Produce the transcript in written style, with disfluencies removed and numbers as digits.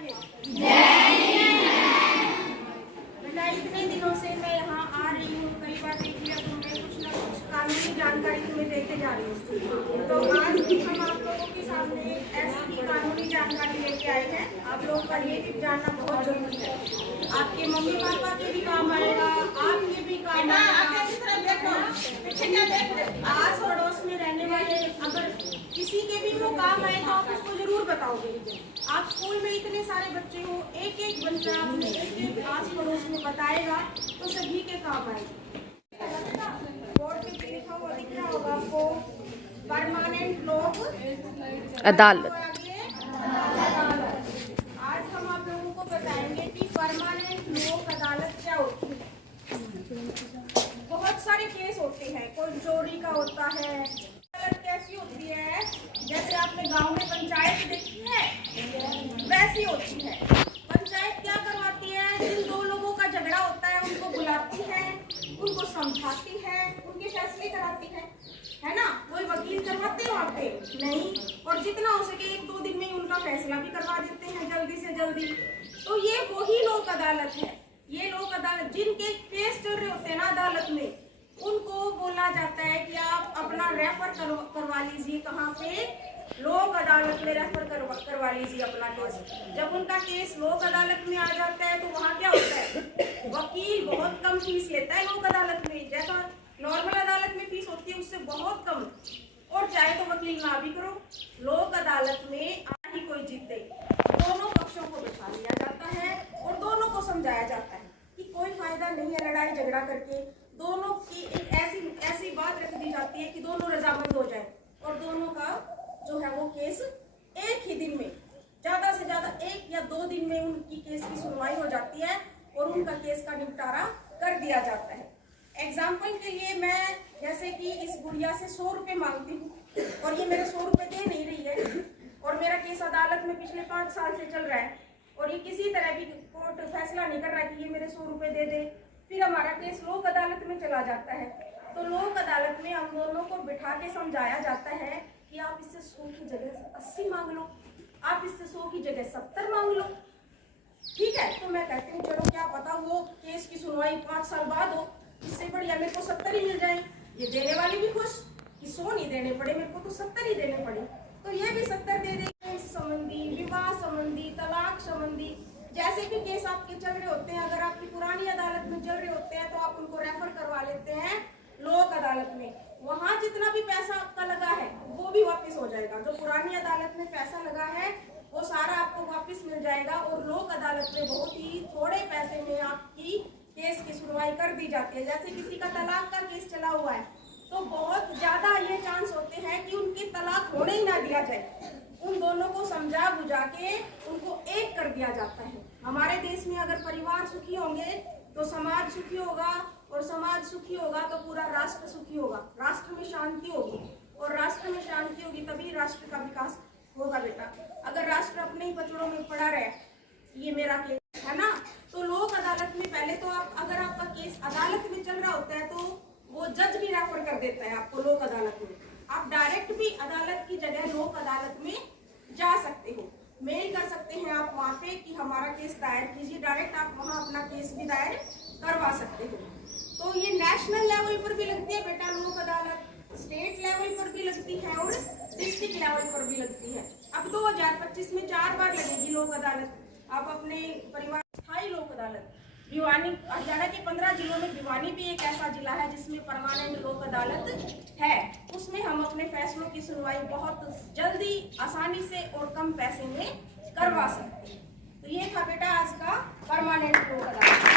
बेटा इतने दिनों से मैं यहाँ आ रही हूँ, कई बार देख लिया तुमने, कुछ ना कुछ कानूनी जानकारी तुम्हें देते जा रही हूँ। तो आज भी हम आप लोगों के सामने ऐसी ही कानूनी जानकारी लेके आए हैं। आप लोगों का ये भी जानना बहुत जरूरी है। आपके मम्मी पापा के भी काम आएगा, आपके भी काम आएगा। आस पड़ोस में रहने वाले अगर किसी के भी वो काम आए तो आप उसको जरूर बताओगे। आप स्कूल में इतने सारे बच्चे हो, एक एक बच्चा आपने एक एक आस पड़ोस में बताएगा तो सभी के काम आएगा। बोर्ड पे लिखा हुआ दिख रहा होगा आपको, परमानेंट लोक अदालत। आज हम आप लोगों को बताएंगे कि परमानेंट लोक अदालत क्या होती है। बहुत सारे केस होते हैं, कोई चोरी का होता है। अदालत कैसी होती है, जैसे आपने गांव में पंचायत देखी है वैसी होती है। पंचायत क्या करवाती है, जिन दो लोगों का झगड़ा होता है उनको बुलाती है, उनको समझाती है, उनके फैसले कराती है ना। कोई वकील करवाते हैं वहाँ पे नहीं, और जितना हो सके 1-2 दिन में उनका फैसला भी करवा देते हैं जल्दी से जल्दी। तो ये वही लोक अदालत है। ये लोक अदालत जिनके केस चल रहे होते हैं ना अदालत में, उनको बोला जाता है कि आप अपना रेफर करवा लीजिए। कहाँ पे, लोक अदालत में रेफर करवा लीजिए अपना केस। जब उनका केस लोक अदालत में आ जाता है तो वहाँ क्या होता है, वकील बहुत कम फीस लेता है लोक अदालत में। जैसा नॉर्मल अदालत में फीस होती है उससे बहुत कम, और चाहे तो वकील ना भी करो, लोक अदालत में ही कोई जीते। दोनों पक्षों को बैठा लिया जाता है और दोनों को समझाया जाता है कि कोई फायदा नहीं है लड़ाई झगड़ा करके। दोनों की एक ऐसी बात रख दी जाती है कि दोनों रजामंद हो जाए और दोनों का जो है वो केस एक ही दिन में, ज्यादा से ज्यादा 1 या 2 दिन में उनकी केस की सुनवाई हो जाती है और उनका केस का निपटारा कर दिया जाता है। एग्जाम्पल के लिए मैं जैसे कि इस गुड़िया से 100 रुपये मांगती हूँ और ये मेरे 100 रुपये दे नहीं रही है, और मेरा केस अदालत में पिछले 5 साल से चल रहा है और ये किसी तरह भी कोर्ट फैसला नहीं कर रहा कि ये मेरे 100 रुपये दे दे। फिर हमारा केस लोक अदालत में चला जाता है। तो लोक अदालत में हम दोनों को बिठा के समझाया जाता है कि आप इससे 100 की जगह 80 मांग लो, आप इससे 100 की जगह 70 मांग लो, ठीक है। तो मैं कहती हूँ चलो क्या पता वो केस की सुनवाई 5 साल बाद हो, इससे बढ़िया मेरे को 70 ही मिल जाए। ये देने वाले भी खुश कि 100 नहीं देने पड़े, मेरे को तो 70 ही देने पड़े। तो ये भी 70 दे देंगे। संबंधी, विवाह संबंधी, तलाक संबंधी जैसे भी केस आपके चल रहे होते हैं, अगर आपकी पुरानी अदालत में चल रहे होते हैं तो आप उनको रेफर करवा लेते हैं लोक अदालत में। वहाँ जितना भी पैसा आपका लगा है वो भी वापस हो जाएगा। जो पुरानी अदालत में पैसा लगा है वो सारा आपको वापस मिल जाएगा और लोक अदालत में बहुत ही थोड़े पैसे में आपकी केस की सुनवाई कर दी जाती है। जैसे किसी का तलाक का केस चला हुआ है तो बहुत ज्यादा ये चांस होते हैं कि उनकी तलाक होने ही ना दिया जाए। उन दोनों को समझा बुझा के उनको एक कर दिया जाता है। हमारे देश में अगर परिवार सुखी होंगे तो समाज सुखी होगा, और समाज सुखी होगा तो पूरा राष्ट्र सुखी होगा। राष्ट्र में शांति होगी, और राष्ट्र में शांति होगी तभी राष्ट्र का विकास होगा बेटा। अगर राष्ट्र अपने ही पचड़ों में पड़ा रहे, ये मेरा केस है ना, तो लोक अदालत में पहले तो आप, अगर आपका केस अदालत में चल रहा होता है तो वो जज भी रेफर कर देता है आपको लोक अदालत में। आप डायरेक्ट भी अदालत की जगह लोक अदालत में जा सकते हो, मेल कर सकते हैं आप वहाँ पे कि हमारा केस दायर कीजिए। डायरेक्ट आप वहाँ अपना केस भी दायर करवा सकते हो। तो ये नेशनल लेवल पर भी लगती है बेटा लोक अदालत, स्टेट लेवल पर भी लगती है और डिस्ट्रिक्ट लेवल पर भी लगती है। अब 2025 में 4 बार लगेगी लोक अदालत। आप अपने परिवार स्थायी लोक अदालत भिवानी, हरियाणा के 15 जिलों में भिवानी भी एक ऐसा जिला है जिसमें परमानेंट लोक अदालत है। उसमें हम अपने फैसलों की सुनवाई बहुत जल्दी, आसानी से और कम पैसे में करवा सकते हैं। तो ये था बेटा आज का परमानेंट लोक अदालत।